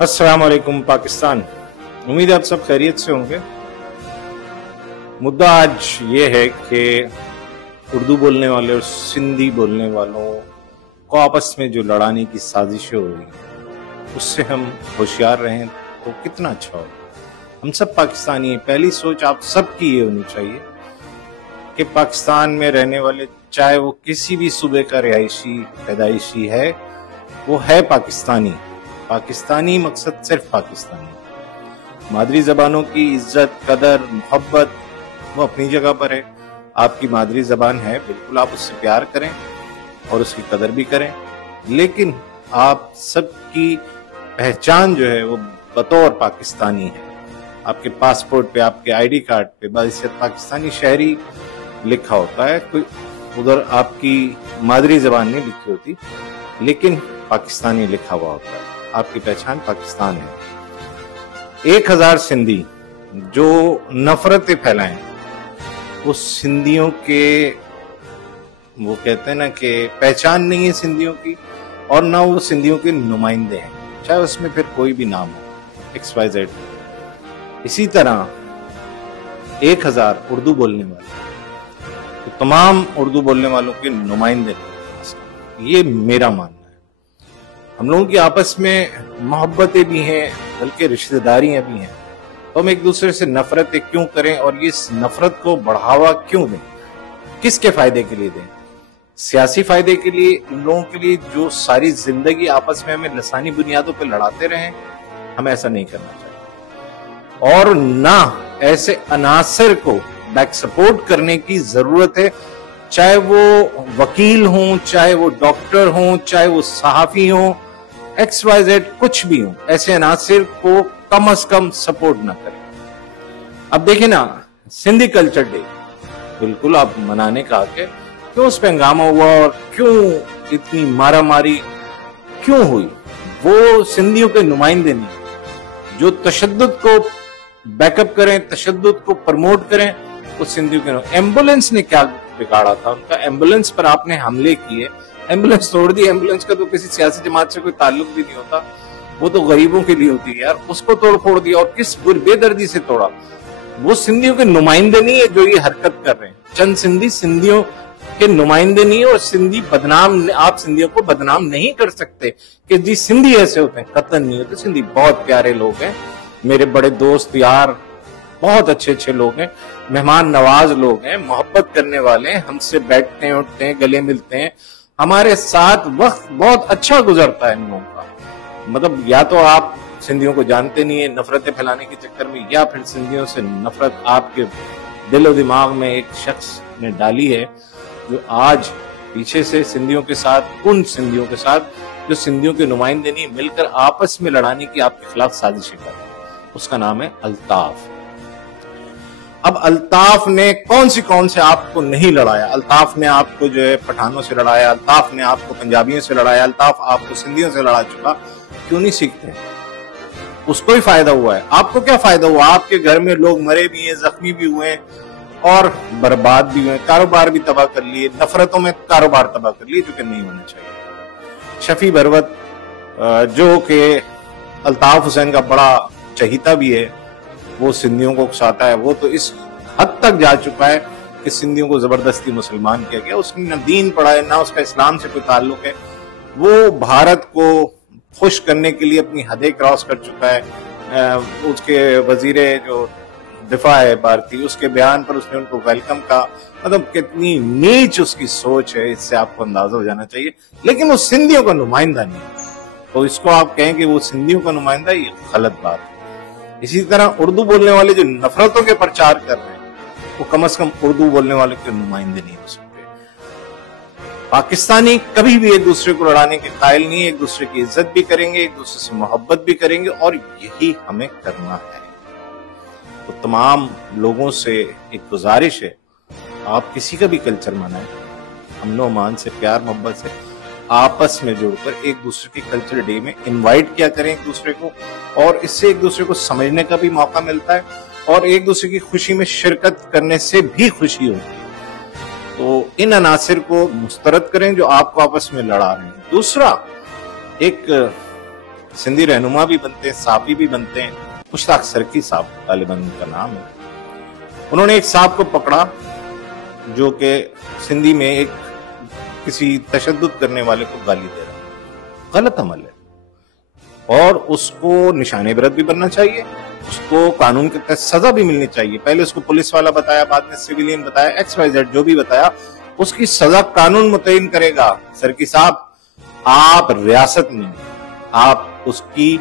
अस्सलाम वालेकुम पाकिस्तान। उम्मीद है आप सब खैरियत से होंगे। मुद्दा आज ये है कि उर्दू बोलने वाले और सिंधी बोलने वालों को आपस में जो लड़ाने की साजिशें हो रही हैं उससे हम होशियार रहें तो कितना अच्छा हो। हम सब पाकिस्तानी हैं। पहली सोच आप सबकी ये होनी चाहिए कि पाकिस्तान में रहने वाले, चाहे वो किसी भी सूबे का रिहायशी पैदाइशी है, वो है पाकिस्तानी। पाकिस्तानी मकसद सिर्फ पाकिस्तानी। मादरी जबानों की इज्जत, कदर, मोहब्बत वो अपनी जगह पर है। आपकी मादरी जबान है, बिल्कुल आप उससे प्यार करें और उसकी कदर भी करें, लेकिन आप सबकी पहचान जो है वो बतौर पाकिस्तानी है। आपके पासपोर्ट पे, आपके आईडी कार्ड पे बाइज़्ज़त पाकिस्तानी शहरी लिखा होता है, कोई उधर आपकी मादरी जबान नहीं लिखी होती, लेकिन पाकिस्तानी लिखा हुआ होता है। आपकी पहचान पाकिस्तान है। 1000 सिंधी जो नफरतें फैलाएं, वो सिंधियों के, वो कहते हैं ना कि पहचान नहीं है सिंधियों की, और ना वो सिंधियों के नुमाइंदे हैं, चाहे उसमें फिर कोई भी नाम हो, XYZ। इसी तरह 1000 उर्दू बोलने वाले तो तमाम उर्दू बोलने वालों के नुमाइंदे, ये मेरा मानना है। हम लोगों की आपस में मोहब्बतें भी हैं, बल्कि रिश्तेदारियां भी हैं, तो हम एक दूसरे से नफरतें क्यों करें और ये नफरत को बढ़ावा क्यों दें? किसके फायदे के लिए दें? सियासी फायदे के लिए, उन लोगों के लिए जो सारी जिंदगी आपस में हमें लसानी बुनियादों पर लड़ाते रहे? हमें ऐसा नहीं करना चाहिए, और ना ऐसे अनासर को बैक सपोर्ट करने की जरूरत है, चाहे वो वकील हों, चाहे वो डॉक्टर हों, चाहे वो सहाफी हों, XYZ कुछ भी हो, ऐसे अनासिर को कम से कम सपोर्ट ना करें। अब देखिए ना, सिंधी कल्चर डे बिल्कुल आप मनाने का आके क्यों उस पे हंगामा हुआ और क्यों इतनी मारा मारी क्यों हुई? वो सिंधियों के नुमाइंदे नहीं जो तशद्दुद को बैकअप करें, तशद्दुद को प्रमोट करें, वो सिंधियों के। एम्बुलेंस ने क्या बिगाड़ा था उनका? एम्बुलेंस पर आपने हमले किए, एम्बुलेंस तोड़ दी। एम्बुलेंस का तो किसी सियासी जमात से कोई ताल्लुक भी नहीं होता, वो तो गरीबों के लिए होती है यार। उसको तोड़ फोड़ दिया, और किस बेदर्दी से तोड़ा? वो सिंधियों के नुमाइंदे नहीं है जो ये हरकत कर रहे हैं। चंद सिंधी सिंधियों के नुमाइंदे नहीं है, और सिंधी बदनाम, आप सिंधियों को बदनाम नहीं कर सकते कि जी सिंधी ऐसे होते हैं। कतन नहीं होते। सिंधी बहुत प्यारे लोग हैं, मेरे बड़े दोस्त यार, बहुत अच्छे अच्छे लोग हैं, मेहमान नवाज लोग हैं, मोहब्बत करने वाले हैं, हमसे बैठते हैं, उठते हैं, गले मिलते हैं, हमारे साथ वक्त बहुत अच्छा गुजरता है इन लोगों का। मतलब या तो आप सिंधियों को जानते नहीं है नफरतें फैलाने के चक्कर में, या फिर सिंधियों से नफरत आपके दिल और दिमाग में एक शख्स ने डाली है जो आज पीछे से सिंधियों के साथ, उन सिंधियों के साथ जो सिंधियों के नुमाइंदे नहीं, मिलकर आपस में लड़ाने की आपके खिलाफ साजिशें कर रहे हैं। उसका नाम है अल्ताफ। अब अल्ताफ ने कौन से आपको नहीं लड़ाया? अल्ताफ ने आपको जो है पठानों से लड़ाया, अल्ताफ ने आपको पंजाबियों से लड़ाया, अल्ताफ आपको सिंधियों से लड़ा चुका। क्यों नहीं सीखते? उसको ही फायदा हुआ है। आपको क्या फायदा हुआ? आपके घर में लोग मरे भी हैं, जख्मी भी हुए हैं, और बर्बाद भी हुए, कारोबार भी तबाह कर लिए, नफरतों में कारोबार तबाह कर लिए, जो कि नहीं होना चाहिए। शफी बरवत जो कि अल्ताफ हुसैन का बड़ा चहीता भी है, वो सिंधियों को उकसाता है। वो तो इस हद तक जा चुका है कि सिंधियों को जबरदस्ती मुसलमान किया गया। उसने न दीन पढ़ा है, ना उसका इस्लाम से कोई ताल्लुक है। वो भारत को खुश करने के लिए अपनी हदें क्रॉस कर चुका है। उसके वजीरे जो दिफा है भारतीय, उसके बयान पर उसने उनको वेलकम का, मतलब कितनी नीच उसकी सोच है, इससे आपको अंदाजा हो जाना चाहिए। लेकिन वो सिंधियों का नुमाइंदा नहीं, तो इसको आप कहें कि वो सिंधियों का नुमाइंदा, ये गलत बात है। इसी तरह उर्दू बोलने वाले जो नफरतों के प्रचार कर रहे हैं, वो कम से कम उर्दू बोलने वाले के नुमाइंदे नहीं हो सकते। पाकिस्तानी कभी भी एक दूसरे को लड़ाने के कायल नहीं है, एक दूसरे की इज्जत भी करेंगे, एक दूसरे से मोहब्बत भी करेंगे, और यही हमें करना है। तो तमाम लोगों से एक गुजारिश है, आप किसी का भी कल्चर मनाएं, अमन अमान से, प्यार मोहब्बत से, आपस में जुड़कर एक दूसरे के कल्चर डे में इनवाइट किया करें एक दूसरे को, और इससे एक दूसरे को समझने का भी मौका मिलता है, और एक दूसरे की खुशी में शिरकत करने से भी खुशी होती है। तो इन अनासिर को मुस्तरद करें जो आपको आपस में लड़ा रहे हैं। दूसरा, एक सिंधी रहनुमा भी बनते हैं, साफी भी बनते हैं। मुश्ताक सर्की साहब तालिबान का नाम है। उन्होंने एक साहब को पकड़ा जो कि सिंधी में एक किसी तशद्दुद करने वाले को गाली दे रहा, गलत अमल है और उसको निशाने इबरत भी बनना चाहिए, उसको कानून के तहत सजा भी मिलनी चाहिए। पहले उसको पुलिस वाला बताया, बाद में सिविलियन बताया, XYZ जो भी बताया, उसकी सजा कानून मुतय्यन करेगा। सर्की साहब, आप रियासत नहीं, आप उसकी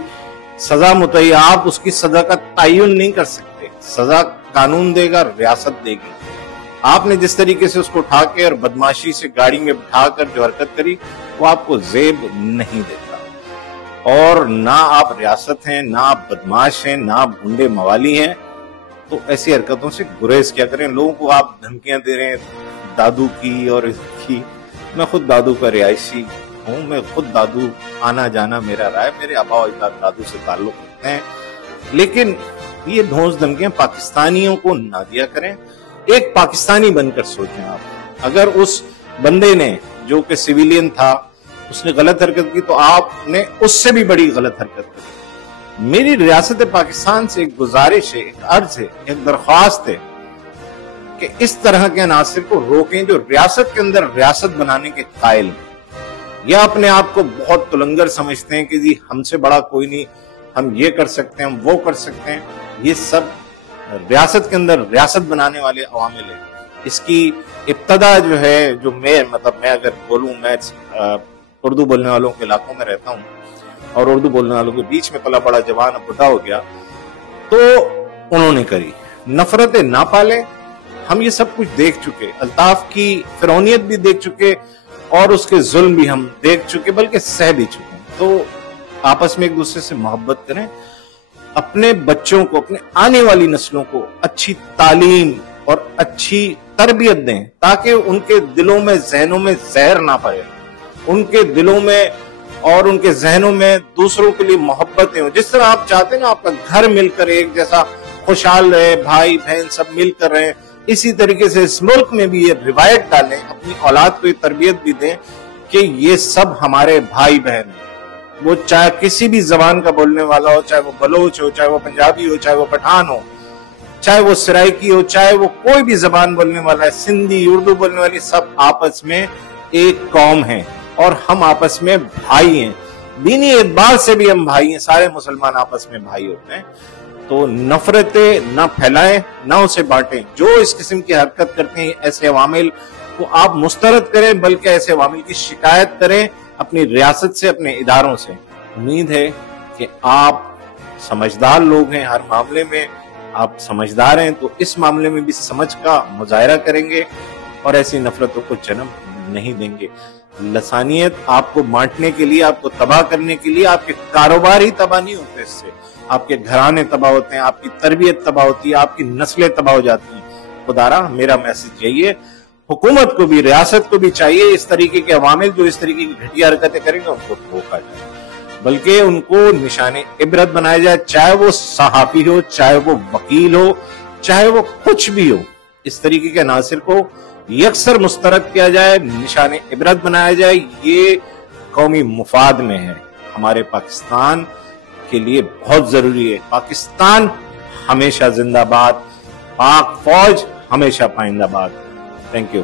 सजा मुतय्यन, आप उसकी सजा का तयन नहीं कर सकते। सजा कानून देगा, रियासत देगी। आपने जिस तरीके से उसको उठा के और बदमाशी से गाड़ी में बिठाकर जो हरकत करी, वो आपको जेब नहीं देता। और ना आप रियासत हैं, ना आप बदमाश हैं, ना आप गुंडे मवाली हैं, तो ऐसी हरकतों से गुरेज क्या करें। लोगों को आप धमकियां दे रहे हैं दादू की और इसकी। मैं खुद दादू का रिहायशी हूँ, मैं खुद दादू आना जाना मेरा रहा है, मेरे आबा अजदाद दादू से ताल्लुक रखते हैं। लेकिन ये धौंस धमकियां पाकिस्तानियों को ना दिया करें। एक पाकिस्तानी बनकर सोचें आप, अगर उस बंदे ने जो कि सिविलियन था उसने गलत हरकत की तो आपने उससे भी बड़ी गलत हरकत की। मेरी रियासत पाकिस्तान से एक गुजारिश है, एक अर्ज है, एक दरख्वास्त है कि इस तरह के अनासिर को रोकें जो रियासत के अंदर रियासत बनाने के कायल हैं, या अपने आप को बहुत तुलंगर समझते हैं कि जी हमसे बड़ा कोई नहीं, हम ये कर सकते हैं, हम वो कर सकते हैं। ये सब रियासत के अंदर रियासत बनाने वाले अवामिल है। इसकी इब्तदा जो है, जो मैं अगर बोलूं, मैं उर्दू बोलने वालों के इलाकों में रहता हूं और उर्दू बोलने वालों के बीच में पला बड़ा, जवान अब बुढ़ा हो गया, तो उन्होंने करी। नफरतें ना पाले, हम ये सब कुछ देख चुके, अल्ताफ की फिरौनियत भी देख चुके और उसके जुल्म भी हम देख चुके, बल्कि सह भी चुके। तो आपस में एक दूसरे से मोहब्बत करें, अपने बच्चों को, अपने आने वाली नस्लों को अच्छी तालीम और अच्छी तरबियत दें ताकि उनके दिलों में, जहनों में जहर ना पड़े, उनके दिलों में और उनके जहनों में दूसरों के लिए मोहब्बतें हो। जिस तरह आप चाहते हैं ना आपका घर मिलकर एक जैसा खुशहाल रहे, भाई बहन सब मिलकर रहे, इसी तरीके से इस मुल्क में भी ये रिवायत डालें, अपनी औलाद को ये तरबियत भी दें कि ये सब हमारे भाई बहन हैं। वो चाहे किसी भी जबान का बोलने वाला हो, चाहे वो बलोच हो, चाहे वो पंजाबी हो, चाहे वो पठान हो, चाहे वो सराइकी हो, चाहे वो कोई भी जबान बोलने वाला है, सिंधी, उर्दू बोलने वाली, सब आपस में एक कौम है और हम आपस में भाई हैं। दीनी एतबार से भी हम भाई हैं, सारे मुसलमान आपस में भाई होते हैं। तो नफरतें ना फैलाएं, ना उसे बांटें। जो इस किस्म की हरकत करते हैं ऐसे अवामिल को आप मुस्तरद करें, बल्कि ऐसे अवामिल की शिकायत करें अपनी रियासत से, अपने इदारों से। उम्मीद है कि आप समझदार लोग हैं, हर मामले में आप समझदार हैं, तो इस मामले में भी समझ का मुजाहरा करेंगे और ऐसी नफरतों को जन्म नहीं देंगे। लसानियत आपको बांटने के लिए, आपको तबाह करने के लिए, आपके कारोबार ही तबाह नहीं होते, इससे आपके घराने तबाह होते हैं, आपकी तरबियत तबाह होती है, आपकी नस्लें तबाह हो जाती हैं। खुदारा मेरा मैसेज यही है, हुकूमत को भी, रियासत को भी चाहिए इस तरीके के अवामिल जो इस तरीके की घटिया हरकतें करेंगे उनको रोका जाए, बल्कि उनको निशाने इबरत बनाया जाए। चाहे वो सहाफी हो, चाहे वो वकील हो, चाहे वो कुछ भी हो, इस तरीके के अनासिर को यकसर मुस्तरद किया जाए, निशाने इबरत बनाया जाए। ये कौमी मुफाद में है, हमारे पाकिस्तान के लिए बहुत जरूरी है। पाकिस्तान हमेशा जिंदाबाद, पाक फौज हमेशा पाइंदाबाद। Thank you.